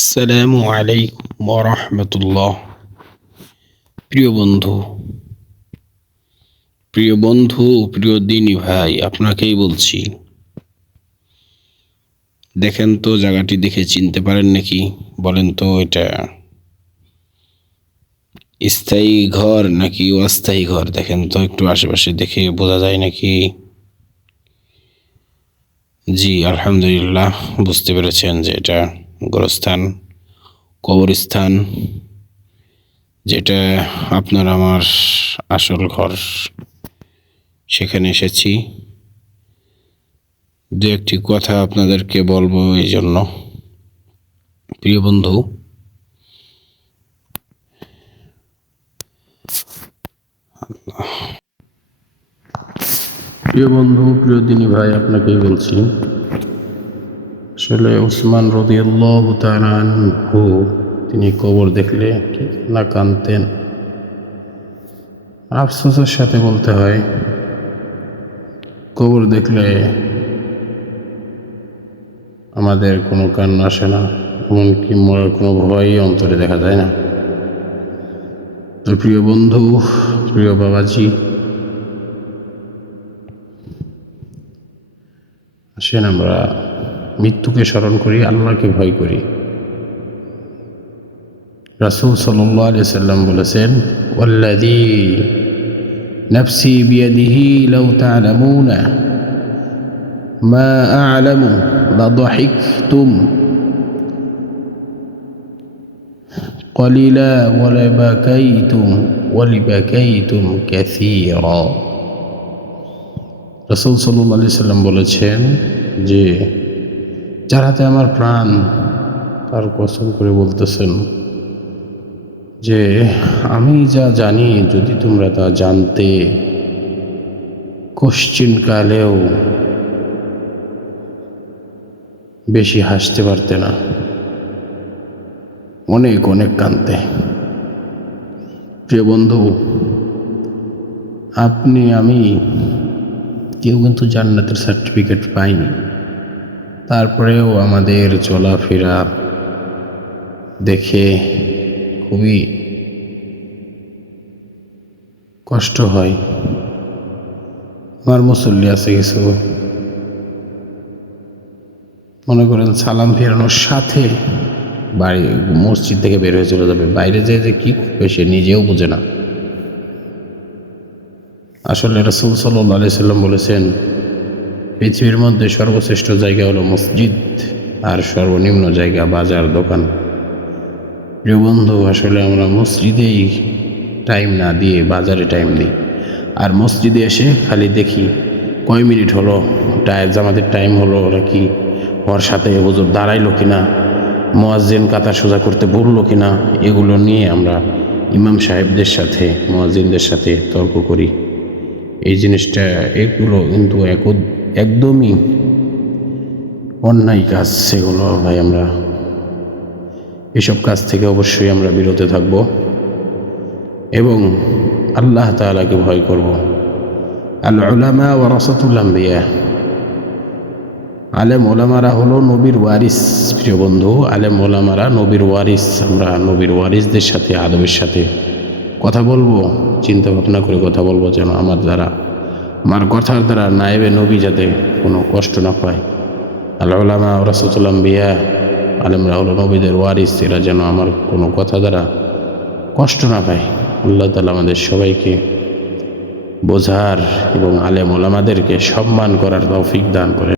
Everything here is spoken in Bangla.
আসসালামু আলাইকুম রহমতুল্লাহ প্রিয় বন্ধু প্রিয় বন্ধু, প্রিয় দিনী ভাই, আপনাকেই বলছি, দেখেন তো জায়গাটি দেখে চিনতে পারেন নাকি? বলেন তো এটা স্থায়ী ঘর নাকি অস্থায়ী ঘর? দেখেন তো, একটু আশেপাশে দেখে বোঝা যায় নাকি? জি, আলহামদুলিল্লাহ, বুঝতে পেরেছেন যে এটা গোরস্থান, কবরস্থান, যেটা আপনার আমার আসল ঘর। সেখানে এসেছি। দু একটি কথা আপনাদেরকে বলব এই জন্য। প্রিয় বন্ধু প্রিয় বন্ধু, প্রিয় দিনী ভাই, আপনাকেই বলছি আসলে উসমান রদিয়াল্লাহ তাআলাহু তিনি কবর দেখলে না কানতেন আফসোসের সাথে বলতে হয়, কবর দেখলে আমাদের কোনো কান্না আসে না, এমনকি মরার কোনো ভয়ই অন্তরে দেখা যায় না। তো প্রিয় বন্ধু, প্রিয় বাবাজি, আসেন আমরা মৃত্যুকে স্মরণ করি আল্লাহকে ভয় করি রাসুল সাল্লাহ আলি সাল্লাম বলেছেন ওল্লাদি নফসি বিয়াদিহি লৌ তালামুনা ما أعلم لضحكتم قليلا ولبكيتم ولبكيتم كثيرا রসুল সাল্লাহ আলি সাল্লাম বলেছেন যে যার হাতে আমার প্রাণ তার কসম করে বলতেছেন যে, আমি যা জানি, যদি তোমরা তা জানতে কালেও বেশি হাসতে পারতে না। অনেক অনেক কানতে। প্রিয় বন্ধু, আপনি, আমি কেউ কিন্তু জান্নাতের সার্টিফিকেট পাইনি। তারপরেও আমাদের চলাফেরা দেখে খুবই কষ্ট হয়। আমার মুসল্লি আছে কিছু। মনে করেন সালাম ফেরানোর সাথে বাড়ি, মসজিদ থেকে বের হয়ে চলে যাবে। বাইরে যেয়ে যে কী করবে সে নিজেও বোঝে না। আসলে রসুল সাল্লাহ সাল্লাম বলেছেন পৃথিবীর মধ্যে সর্বশ্রেষ্ঠ জায়গা হলো মসজিদ আর সর্বনিম্ন জায়গা বাজার, দোকান। প্রিয় বন্ধু, আসলে আমরা মসজিদেই টাইম না দিয়ে বাজারে টাইম দিই। আর মসজিদে এসে খালি দেখি কয় মিনিট হলো টায় জামাতের টাইম হলো ওরা কি ওর সাথে হুজুর দাঁড়াইলো কিনা, মোয়াজ্জিন কাতা সোজা করতে বলল কিনা, এগুলো নিয়ে আমরা ইমাম সাহেবদের সাথে, মোয়াজ্জিনদের সাথে তর্ক করি। এই জিনিসটা এগুলো কিন্তু একদমই অন্যায় কাজ সেগুলো ভাই আমরা এসব কাজ থেকে অবশ্যই আমরা বিরত থাকব এবং আল্লাহ তালাকে ভয় করব। আল্লামা ওয়ারাসাতুল্লাম্বিয়া আলেম ওলামারা হলো নবীর ওয়ারিস, প্রিয় বন্ধু। আলেম ওলামারা নবীর ওয়ারিস, আমরা নবীর ওয়ারিসদের সাথে, আদবের সাথে কথা বলব, চিন্তা ভাবনা করে কথা বলব যেন আমার দ্বারা। আমার কথার দ্বারা নায়েবে নবী যাতে কোনো কষ্ট না পায়। আল্লাহ রাসুতুল্লাম বিয়া আলম রাহুল নবীদের ওয়ারিস, এরা যেন আমার কোনো কথা দ্বারা কষ্ট না পায়। আল্লাহ তালা আমাদের সবাইকে বোঝার এবং আলেম ওলামাদেরকে সম্মান করার তৌফিক দান করে